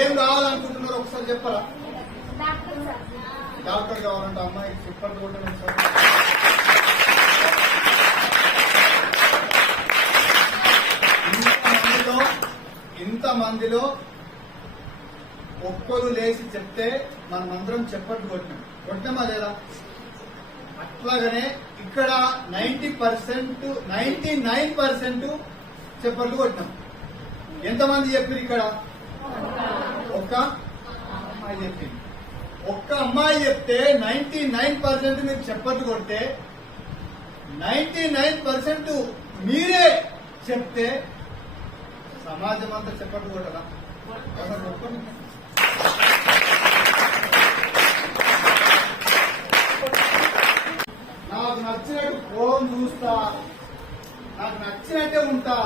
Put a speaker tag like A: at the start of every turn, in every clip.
A: ఏం కావాలనుకుంటున్నారో ఒకసారి చెప్పరా?
B: డాక్టర్
A: కావాలంటే అమ్మాయికి చెప్పండి ఒకసారి ఇంతమందిలో ఇంతమందిలో ఒక్కరు లేచి చెప్తే మనమందరం చెప్పట్టు కొట్టినాం. కొట్టినామా లేదా? అట్లాగనే ఇక్కడ ninety percent ninety nine percent చెప్పట్లు కొట్టినాం. ఎంతమంది చెప్పారు ఇక్కడ? ఒక్క అమ్మాయి చెప్పింది. ఒక్క అమ్మాయి చెప్తే నైన్టీ నైన్ పర్సెంట్ మీరు చెప్పట్టు కొడితే నైన్టీ నైన్ పర్సెంట్ మీరే చెప్తే సమాజం అంతా చెప్పట్టు కొట్టరా? నాకు నచ్చినట్టు ఫోన్ చూస్తా నాకు నచ్చినట్టే ఉంటా.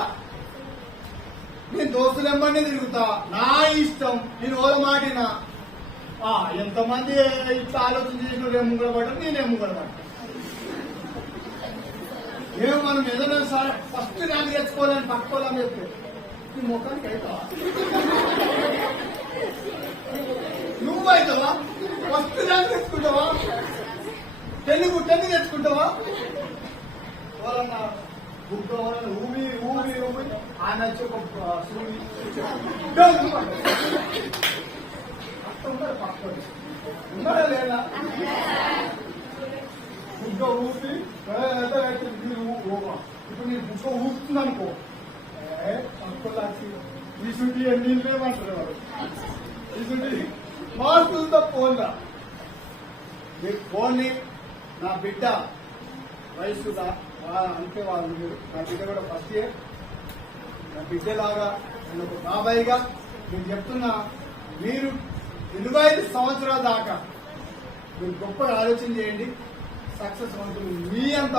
A: నేను దోస్తులెంబడిని తిరుగుతా. నా ఇష్టం నేను ఓల మాటిన. ఎంతమంది ఇట్లా ఆలోచన చేసిన ఎమ్ముగడ పడ్డారు? నేను ఎమ్ముగడ పడ్డా. ఏమో మనం ఏదైనా సార్ ఫస్ట్ ర్యాంక్ తెచ్చుకోవాలని పట్టుకోవాలని చెప్పి. నీ ముఖానికి అవుతావా నువ్వు అవుతావా ఫస్ట్ ర్యాంక్ తెచ్చుకుంటావా? తెలుగు తెలుగు తెచ్చుకుంటావా? ఎవరన్నా బుక్ కావాలని ఊవి ఊవి ఊవి ఆయన వచ్చి ఒక ఆ, సూవి తెలుగు మాట. అట్లా ఉంటారు పక్కన ఉన్నాడా లేదా బుగ్గ ఊపి ఏ, ఏదో అయితే మీరు ఊ- ఊప. ఇప్పుడు నీ బుగ్గ ఊపుతుంది అనుకో ఏ, అనుకోలాచి ఈ సుటి ఎన్ని లేమంటారు వాడు ఈ సుటి మార్కులతో పోన్రా మీ ఫోన్ని నా బిడ్డ వయసుగా అంటే వాళ్ళు మీరు నా బిడ్డ కూడా ఫస్ట్ ఇయర్ నా బిడ్డలాగా నేను ఒక బాబాయిగా నేను చెప్తున్నా మీరు ఇరవై ఐదు సంవత్సరాల దాకా మీరు గొప్పగా ఆలోచన చేయండి. సక్సెస్ వంతులు మీ అంత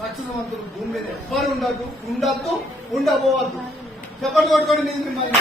A: సక్సెస్ వంతులు భూమి మీద ఎవ్వరు ఉండదు ఉండద్దు ఉండబోవద్దు. చెప్పండి కొట్టుకోండి నేను మిమ్మల్ని.